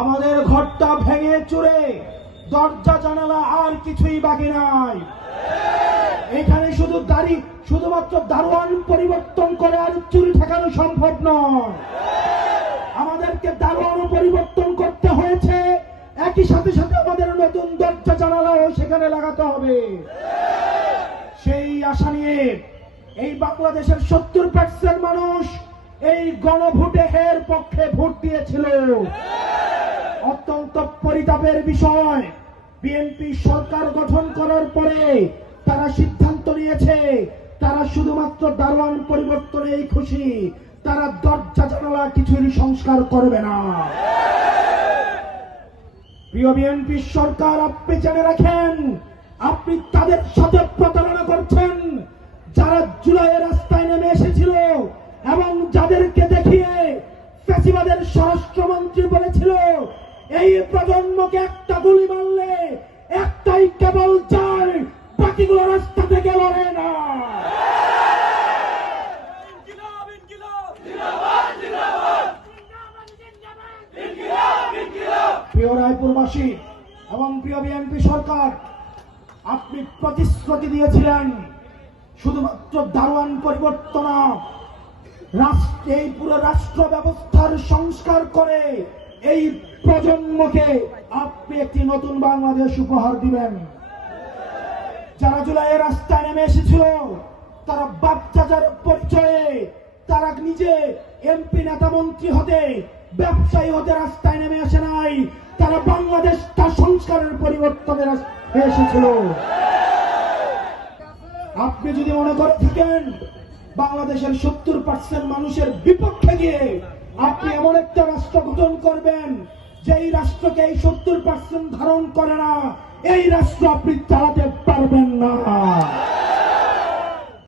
আমাদের ঘরটা ভেঙে চুরে দরজা জানালা আর কিছুই বাকি নাই। এখানে শুধুমাত্র দারোয়ান পরিবর্তন করে আর চুরি ঠেকানো সম্ভব নয়। আমাদেরকে দারোয়ানও পরিবর্তন করতে হয়েছে, একই সাথে সাথে আমাদের নতুন দরজা জানালাও সেখানে লাগাতে হবে। সেই আশা নিয়ে এই বাংলাদেশের 70% মানুষ এই গণভোটে এর পক্ষে ভোট দিয়েছিল। অত্যন্ত পরিতাপের বিষয়, বিএনপি সরকার গঠন করার পরে তারা সিদ্ধান্ত নিয়েছে তারা শুধুমাত্র দারোয়ান পরিবর্তনেই খুশি, তারা দরজা জানালা কিছুরই সংস্কার করবে না। প্রিয় বিএনপি সরকার, আপনি জেনে রাখেন আপনি তাদের সাথে প্রতারণা করছেন যারা জুলাইয়ের রাস্তায় নেমে এসেছিল এবং যাদেরকে দেখিয়ে ফ্যাসিবাদের স্বরাষ্ট্রমন্ত্রী বলেছিল এই প্রজন্মকে একটা গুলি মারলে একটাই কেবল যায়, বাকিগুলো রাস্তা থেকে লড়ে না। প্রিয় রায়পুরবাসী এবং প্রিয় বিএনপি সরকার, আপনি প্রতিশ্রুতি দিয়েছিলেন শুধুমাত্র দারোয়ান পরিবর্তন, এই পুরো রাষ্ট্র ব্যবস্থার সংস্কার করে এই প্রজন্মকে আপনি একটি নতুন বাংলাদেশ উপহার দিবেন। যারা জুলাইয়ের রাস্তায় নেমে এসেছিল তারা বাপচাচার পরিচয়ে তারা নিজে এমপি নেতা মন্ত্রী হতে ব্যবসায়ী হতে রাস্তায় নেমে আসে নাই, তারা বাংলাদেশটা সংস্কারের পরিবর্তনের এসেছিল। আপনি যদি মনে করে থাকেন বাংলাদেশের 70% মানুষের বিপক্ষে গিয়ে আপনি এমন একটা রাষ্ট্র গঠন করবেন যেই রাষ্ট্রকে এই 70% ধারণ করে না, এই রাষ্ট্র আপনি চালাতে পারবেন না।